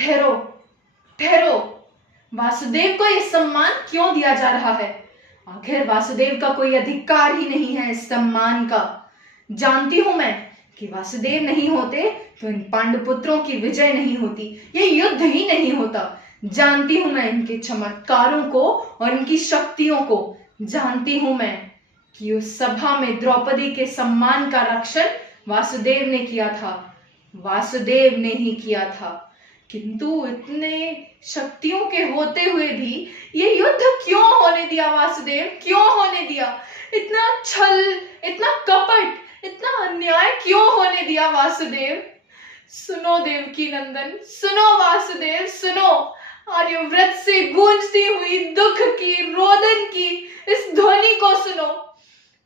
ठहरो, ठहरो। वासुदेव को यह सम्मान क्यों दिया जा रहा है? आखिर वासुदेव का कोई अधिकार ही नहीं है इस सम्मान का। जानती हूं मैं कि वासुदेव नहीं होते तो इन पांडुपुत्रों की विजय नहीं होती, ये युद्ध ही नहीं होता। जानती हूं मैं इनके चमत्कारों को और इनकी शक्तियों को। जानती हूं मैं कि उस सभा में द्रौपदी के सम्मान का रक्षण वासुदेव ने किया था, वासुदेव ने ही किया था। किंतु इतने शक्तियों के होते हुए भी ये युद्ध क्यों होने दिया वासुदेव? क्यों होने दिया? इतना छल, इतना कपट, इतना अन्याय क्यों होने दिया वासुदेव? सुनो देवकी नंदन, सुनो वासुदेव, सुनो। आर्यव्रत से गूंजती हुई दुख की, रोदन की इस ध्वनि को सुनो।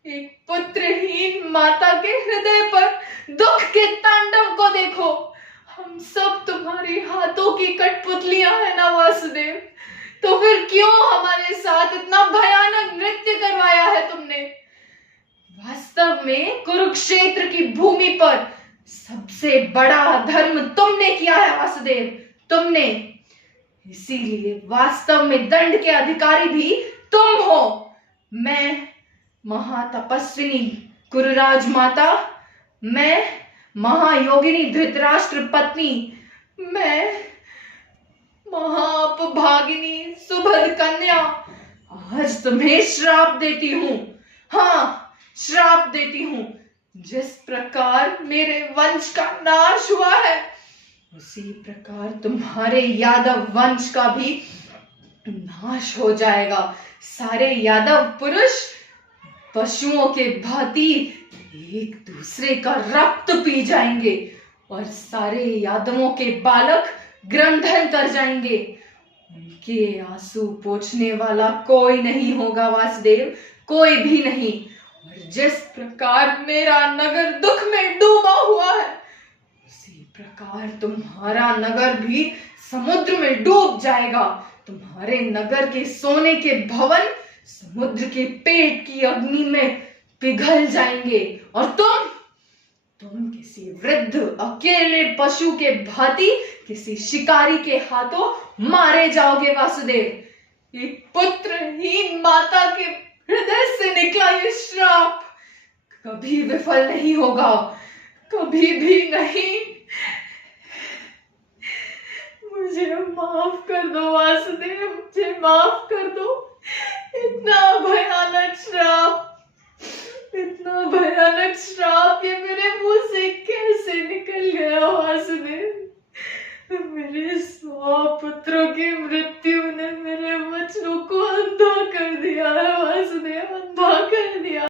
एक पुत्रहीन माता के हृदय पर दुख के तांडव को देखो। हम सब तुम्हारे हाथों की कठपुतलियां हैं ना वासुदेव? तो फिर क्यों हमारे साथ इतना भयानक नृत्य करवाया है तुमने? वास्तव में कुरुक्षेत्र की भूमि पर सबसे बड़ा धर्म तुमने किया है वासुदेव, तुमने। इसीलिए वास्तव में दंड के अधिकारी भी तुम हो। मैं महातपस्विनी कुरुराज माता, मैं महायोगिनी धृतराष्ट्र पत्नी, मैं महाअपभागिनी सुभद कन्या आज तुम्हें श्राप देती हूं। हाँ, श्राप देती हूं। जिस प्रकार मेरे वंश का नाश हुआ है, उसी प्रकार तुम्हारे यादव वंश का भी नाश हो जाएगा। सारे यादव पुरुष पशुओं के भांति एक दूसरे का रक्त पी जाएंगे और सारे यादवों के बालक ग्रंथन कर जाएंगे। उनके आंसू पोंछने वाला कोई नहीं होगा वासुदेव, कोई भी नहीं। और जिस प्रकार मेरा नगर दुख में डूबा हुआ है, उसी प्रकार तुम्हारा नगर भी समुद्र में डूब जाएगा। तुम्हारे नगर के सोने के भवन समुद्र के पेट की अग्नि में पिघल जाएंगे और तुम किसी वृद्ध अकेले पशु के भांति किसी शिकारी के हाथों मारे जाओगे वासुदेव। एक पुत्रहीन माता के हृदय से निकला ये श्राप कभी विफल नहीं होगा, कभी भी नहीं। मुझे माफ कर दो वासुदेव, मुझे माफ कर दो। इतना भयानक श्राप, इतना भयानक श्राप ये मेरे मुंह से कैसे निकल गया वासुदेव? मेरे 100